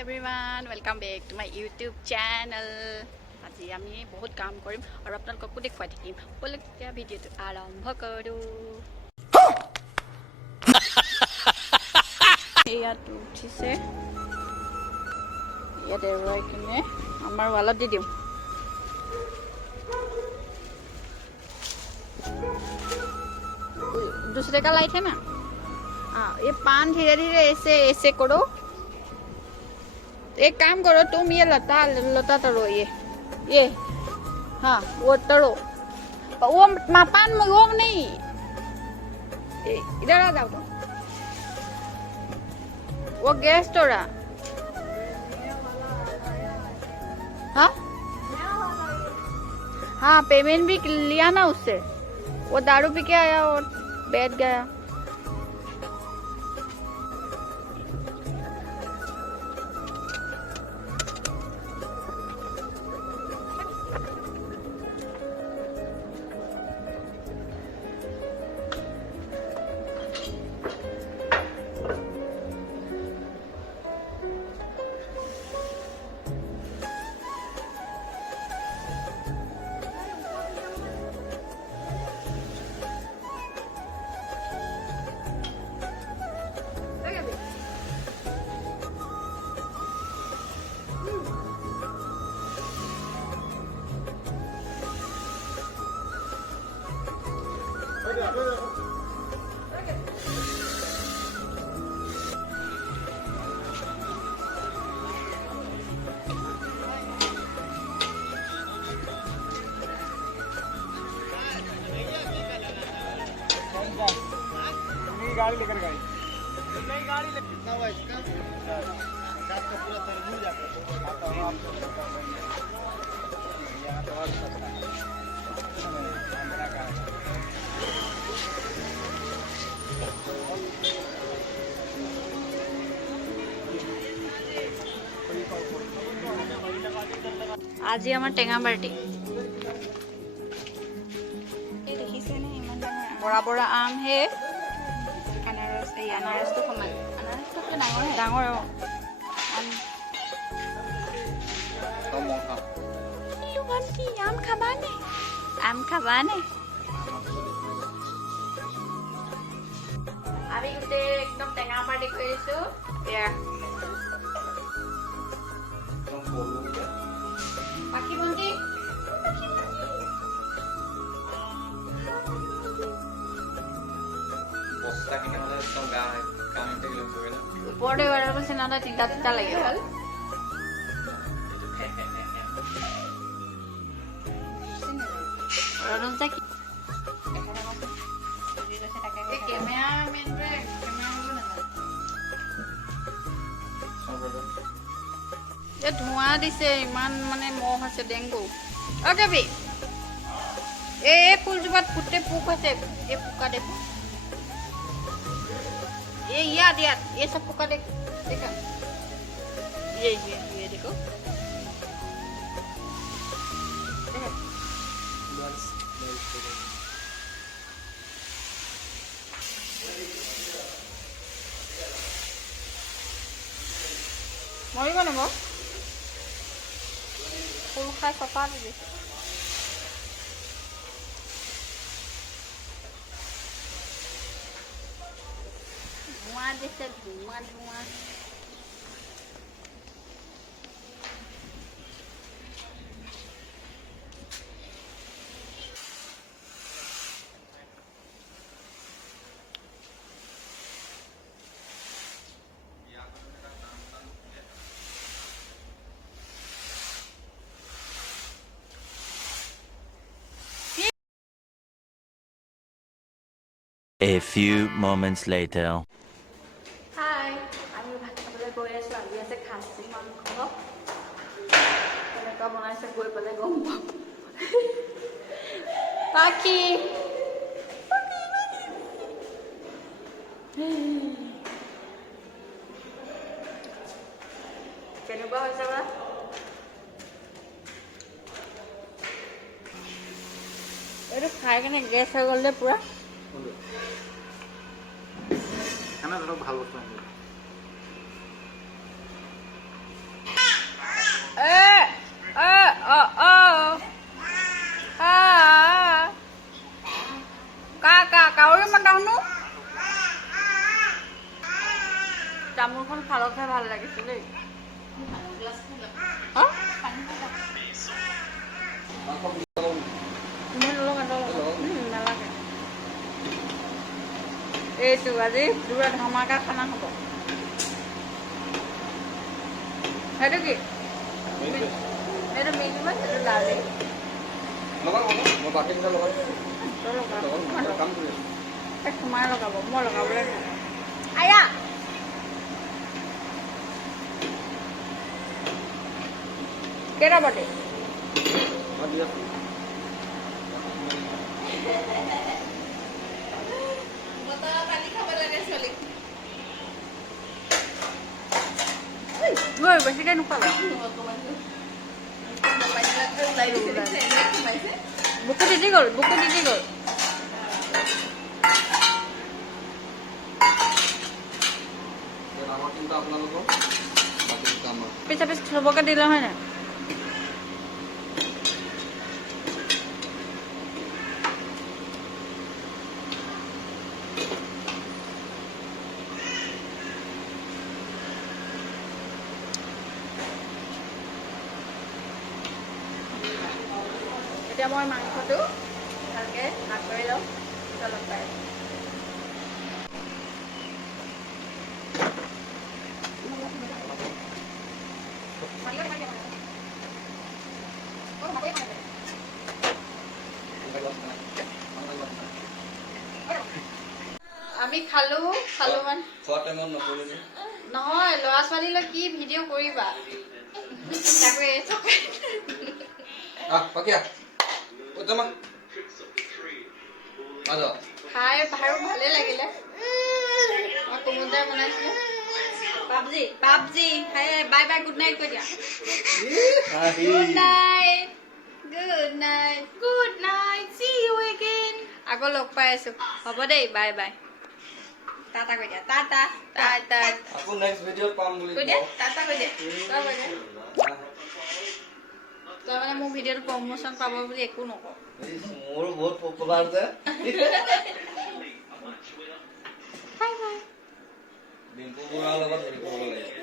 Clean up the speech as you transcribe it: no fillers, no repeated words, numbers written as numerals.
everyone, welcome back to my YouTube channel. আজি আমি বহুত কাম কৰিম আৰু আপোনালোককো দেখুৱাই থাকিম। বলক ভিডিঅ'টো আৰম্ভ কৰোঁ। ইয়াত উঠিছে, ইয়াত এৰুৱাই কিনে আমাৰ ৱালত দি দিওঁ। दूसरे का लाइट है ना। हाँ, ये पान धीरे धीरे ऐसे ऐसे करो। एक काम करो तुम, ये लता तड़ो, ये हाँ वो तड़ो। वो पान में वो नहीं, इधर आ जाओ तुम। वो गैस तोड़ा। हाँ हाँ, पेमेंट भी लिया ना उससे। वो दारू पी के आया और बैठ गया। गाड़ी लेकर गई, नई गाड़ी लेकर कितना हुआ इसका? 50 का पूरा तरबूज आता है। आता हूं आपको यहाँ तो और सस्ता है। मेरा का आज हमार टेंगा पार्टी। बड़ा बड़ा आम है। अनारसটো সমান, अनारसটো ডাঙৰ আম খাবানে? আম খাবানে? আমি গোটেই একদম টেঙা পাৰ্টি কৰিছো। পাখি ভণ্টি ওপৰতে গ'লে কৈছে নহ'লে তিনিটা তিনিটা লাগি গ'ল। ধোঁৱা দিছে, ইমান মানে মহ আছে, ডেংগু। অ'কে এই ফুলজোপাত গোটেই পোক হৈছে। এই পোকা দেখো, याद ये सब पुका देखा, ये देखो। मरिब ना मैं फूल खाई चपा दी। This is one. A few moments later. Paki. Kenapa salah? Itu kayak gini gas agak pura. Karena terlalu halus banget. শালৰ খাই ভাল লাগিছে দেই নালাগে এইটো আজি পুৰা ধমাকা খানা হ'ব সেইটো কি সেইটো মেগী মাছ সেইটো দালি তোমাৰ লগাব মই লগাবলৈ আয়া কেইটা বাটে বেছিকৈ নোখোৱাবা বুকু তিতি গ'ল পিছা পিছ চবকে দিলে হয় নাই এতিয়া মই মাংসটো ভালকৈ ভাগ কৰি লওঁ তলত পাই আমি খালো মানে নহয় ল'ৰা ছোৱালীলৈ কি ভিডিঅ' কৰিবা খাই ভালে লাগিলে কোমোদাই বনাইছিলে PUBG bye bye good night কৈ দিয়া good night see you again আকৌ লগ পাই আছো হ'ব দেই বাই বাই টাটা কৈ দিয়া টাটা আকৌ নেক্সট ভিডিঅ'ত পাম বুলি কৈ দিয়া টাটা কৈ দিয়া তই মানে মোৰ ভিডিঅ'টো প্ৰমোশ্যন পাব বুলি একো নকওঁ মোৰ বহুত পপুলাৰ যে বাই বাই ডিম্পু বৰুৱাৰ লগত হেৰি কৰিব লাগিব